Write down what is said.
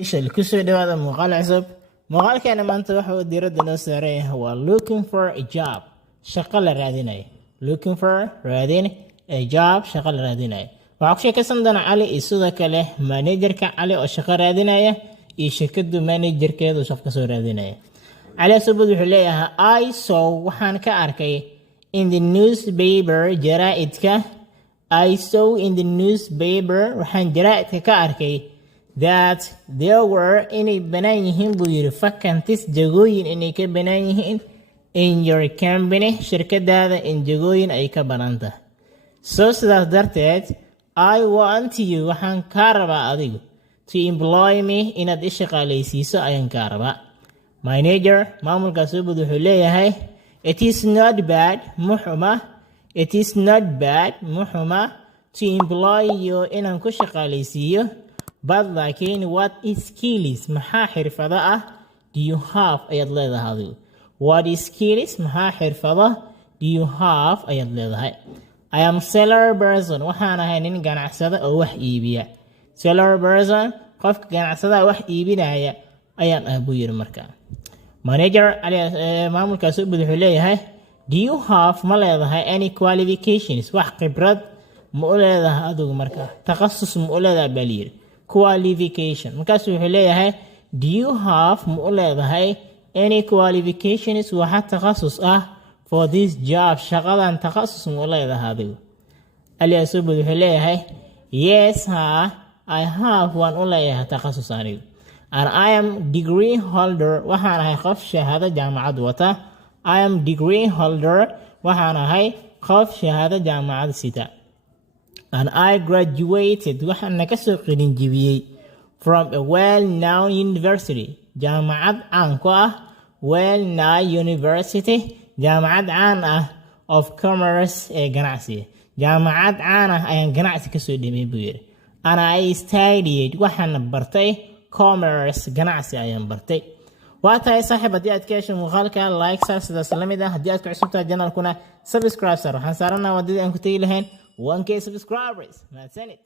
kusoo dhawaada muuqaal cusub. Muuqaalkeena maanta waxa uu diiradda noo saaran yahay waa looking for a job, shaqo la raadinayo. Looking for raadin a job, shaqo la raadinayo. Waxaa ku sheekaysan doona Cali iyo sidoo kale managerka Cali oo shaqo raadinaya iyo shirkadu managerkeedu shaqo ka soo raadinaya. Cali Subud wuxuu leeyahay I saw waxaan ka arkay in the newspaper jaraa'idka waxaan jaraa'idka ka arkay that there were inay banaan yihiin buu yiri vacancies jagooyin inay ka banaan yihiin in your company shirkadaada in jagooyin ay ka banaan tahay. So sidaas darteed I want you waxaan kaa rabaa adigu to employ me inaad i shaqaalaysiiso ayaan kaa rabaa. Manager maamulka Subud wuxuu leeyahay it is not bad muxuma to employ you inaan ku shaqaalaysiiyo. But laakiin what skills maxaa xirfado ah do you have ayaad leedahay adigu. What skills maxaa xirfado do you have ayaad leedahay. I am seller person waxaan ahay nin ganacsada oo wax iibiya. Seller person qofka ganacsada wax iibinaya ayaan buu yiri markaa. Manager maamulka Subud wuxuu leeyahay do you have ma leedahay any qualifications wax khibrad ma u leedahay adigu markaa takhasus ma u leedahay baa yiri. Qualification markaas wuxuu leeyahay do you have ma u leedahay any qualifications waxa takhasus ah for this job shaqadan takhasus ma u leedahay adigu. Ali Subud wuxuu leeyahay yes I have waan u leeyahay takhasus anigu. And I am degree holder waxaan ahay qof shahaado jaamacad wata. I am degree holder waxaan ahay qof shahaado jaamacad sita. And I graduated waxaan ka soo qalin jibiyay from a well-known university jaamacad caan ku ah well-known university jaamacad caan ah of commerce ee ganacsiga jaamacad caan ah ayaan ganacsi ka soo dhimay buu yiri. And I studied waxaan bartay commerce ganacsi ayaan bartay. waa tahay saaxiib haddii aad ka hesho muuqaalka like saar sidaas la mid ah haddii aad ku cusub tahay channelkuna subscribe saar waxaan saaranahay wadadii aan ku tagi lahayn 1k subscribers. That's it.